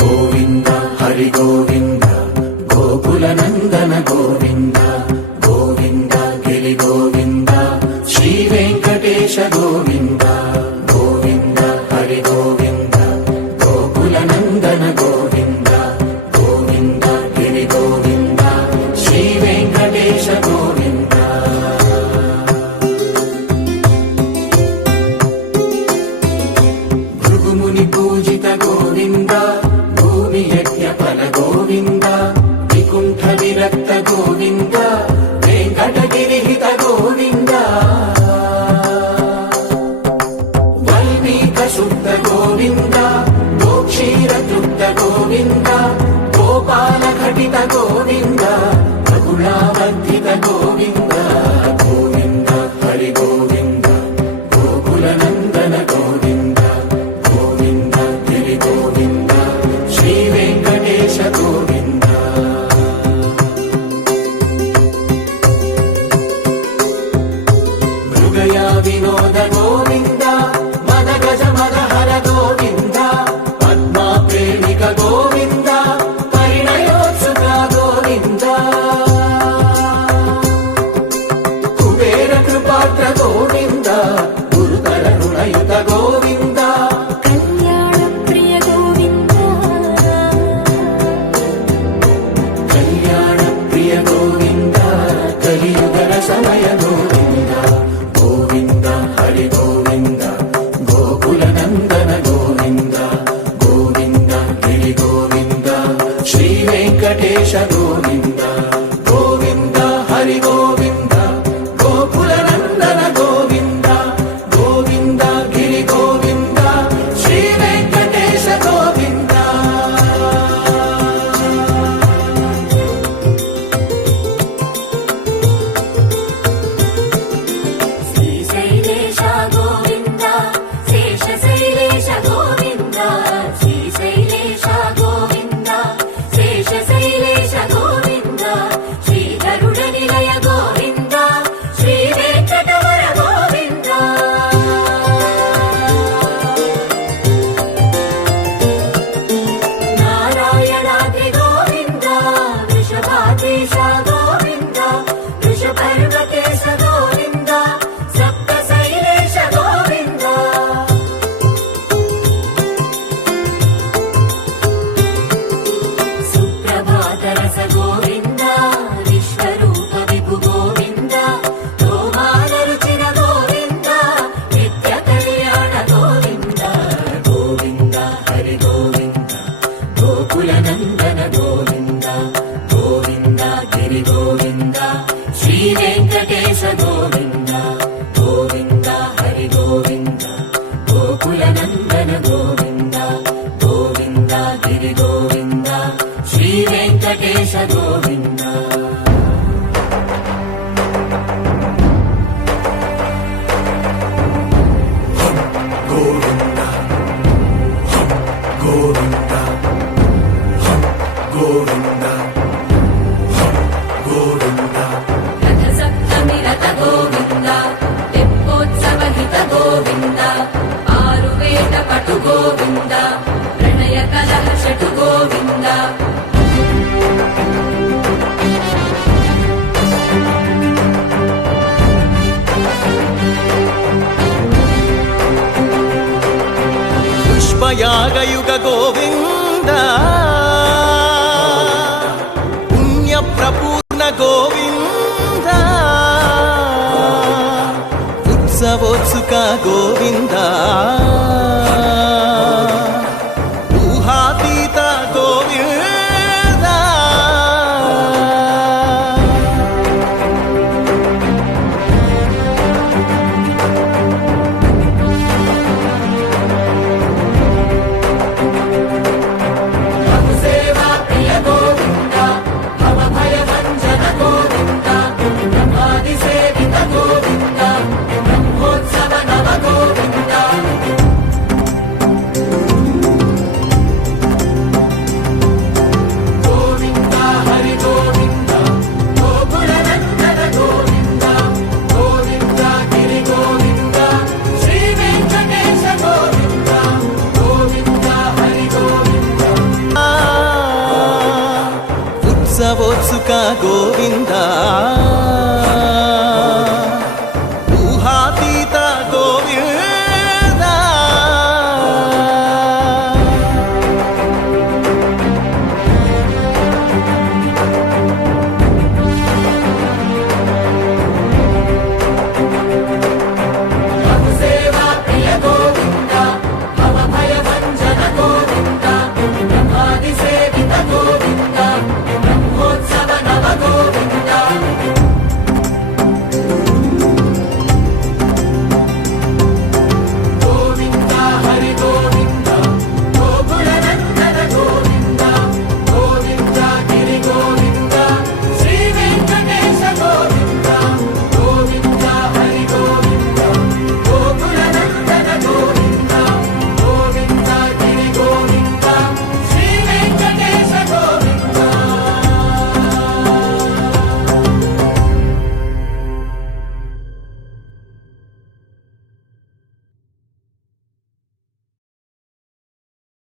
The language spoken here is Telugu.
గోవింద హరి గోవింద గోకుల నందన గోవింద గోవింద గిరి గోవింద శ్రీ వెంకటేశ గోవింద గోవింద హరి గోవింద గోకుల నందన గోవింద గోవింద గిరి గోవింద శ్రీ వెంకటేశ గోవింద. భృగుముని పూజిత గోవింద భూమి యజ్ఞ ఫల గోవింద వికుంఠ విరక్త గోవింద వెంకటగిరి హిత గోవింద వల్మీక శుద్ధ గోవింద గోక్షీర తృప్త గోవింద గోపాల ఘటిత గోవింద బహుళావర్ధిత గోవింద గోవింద హరి గోవింద గోకుల నందన గోవింద గోవింద గిరి గోవింద శ్రీ వెంకటేశ గోవింద. మృగయా వినోద గోవింద మద గజ మద హర గోవింద పద్మా ప్రేమిక గోవింద పరిణయోత్సుక గోవింద కుబేర కృపాత్ర గోవింద గురుతర రుణయుత గోవింద కళ్యాణ ప్రియ గోవింద కళ్యాణ ప్రియ గోవింద కలియుగ సమయ గోవింద గోవింద హరి గోవింద గోకుల నందన గోవింద గోవింద గిరి గోవింద శ్రీ వెంకటేశ గోవింద గోవింద హరి గోవింద గోకుల నందన గోవింద గోవింద గిరి గోవింద శ్రీ వెంకటేశ గోవింద. శ్రీశైలేశ గోవింద శేషశైలేశ గోవింద శ్రీశైలేశ గోవింద శేషశైలేశ గోవింద శ్రీధరుడ నిలయ గోవింద శ్రీ వెంకటవర గోవింద నారాయణాద్రి గోవింద వృషభాదేశ గోవింద వృషపర్వతేశ గోవింద సప్తశైలేశ గోవింద సుప్రభాతరస గోవింద విశ్వరూప విభు గోవింద గోమాల రుచిర గోవింద నిత్య కళ్యాణ గోవింద గోవింద హరి గోవింద గోకుల నందన గోవింద గోవింద గిరి గోవింద శ్రీ వెంకటేశ గోవింద గోవింద హరి గోవింద గోకుల నందన గోవింద గోవింద గిరి గోవింద శ్రీ వెంకటేశ గోవింద. గోవింద గోవింద గోవింద గోవింద రథ సప్తమి రథ గోవింద తెప్పోత్సవ హిత గోవింద ఆరువేద పటు గోవింద ప్రణయ కలహ షటు గోవింద పుష్పయాగయుగ గోవింద పుణ్య ప్రపూర్ణ గోవింద ఉత్సవోత్సుక గోవింద